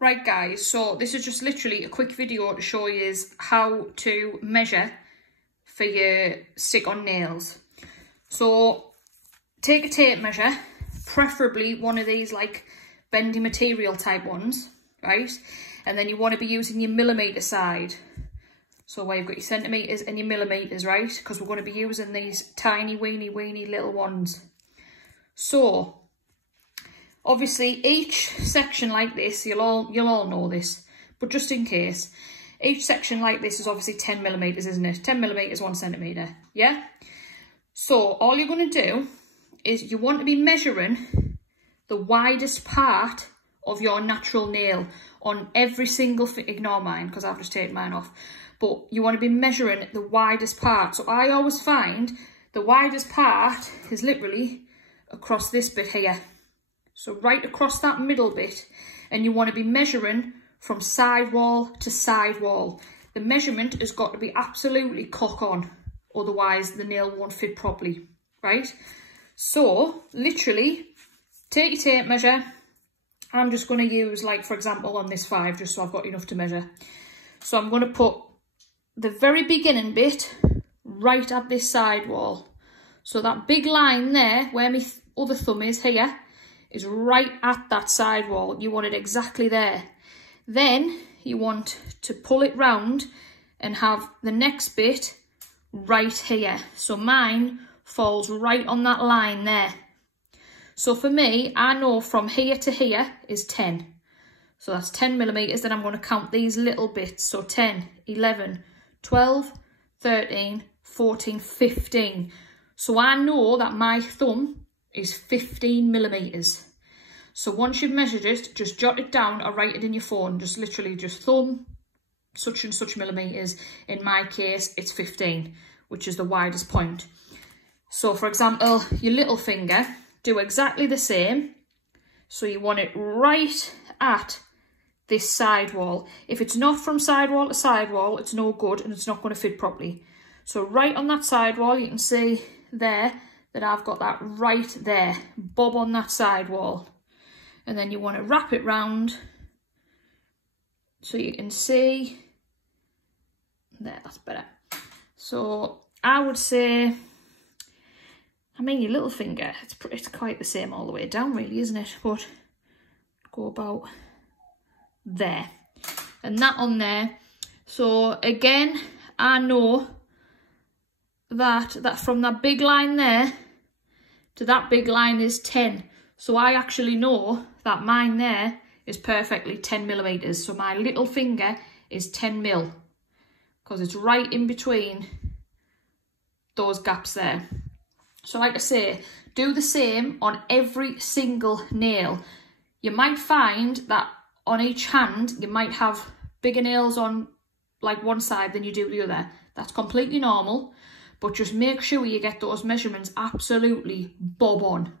Right guys, so this is just literally a quick video to show you how to measure for your stick-on nails. So take a tape measure, preferably one of these like bendy material type ones, right? And then you want to be using your millimetre side. So where you've got your centimetres and your millimetres, right? Because we're going to be using these tiny weeny little ones. So obviously each section like this, you'll all know this, but just in case, each section like this is obviously 10 millimetres, isn't it? 10 millimetres, 1 centimetre, yeah? So all you're going to do is you want to be measuring the widest part of your natural nail on every single, ignore mine because I've just taken mine off, but you want to be measuring the widest part. So I always find the widest part is literally across this bit here. So right across that middle bit, and you want to be measuring from sidewall to sidewall. The measurement has got to be absolutely cock on, otherwise the nail won't fit properly, right? So literally take your tape measure. I'm just going to use, like for example on this 5, just so I've got enough to measure. So I'm going to put the very beginning bit right at this sidewall. So that big line there, where my other thumb is here, is right at that sidewall. You want it exactly there. Then you want to pull it round and have the next bit right here. So mine falls right on that line there. So for me, I know from here to here is 10. So that's 10 millimetres. Then I'm going to count these little bits. So 10, 11, 12, 13, 14, 15. So I know that my thumb is 15 millimetres. So once you've measured it, just jot it down or write it in your phone. Just literally just thumb, such and such millimetres. In my case, it's 15, which is the widest point. So for example, your little finger, do exactly the same. So you want it right at this sidewall. If it's not from sidewall to sidewall, it's no good and it's not going to fit properly. So right on that sidewall, you can see there that I've got that right there, bob on that sidewall. And then you want to wrap it round so you can see, there, that's better. So I would say, I mean your little finger, it's quite the same all the way down really, isn't it? But go about there. And that on there. So again, I know that from that big line there to that big line is 10. So I actually know that mine there is perfectly 10 millimetres. So my little finger is 10 mil because it's right in between those gaps there. So like I say, do the same on every single nail. You might find that on each hand, you might have bigger nails on like one side than you do the other. That's completely normal, but just make sure you get those measurements absolutely bob on.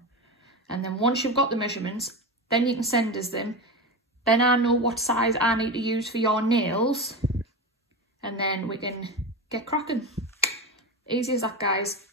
And then once you've got the measurements, then you can send us them. Then I know what size I need to use for your nails. And then we can get cracking. Easy as that, guys.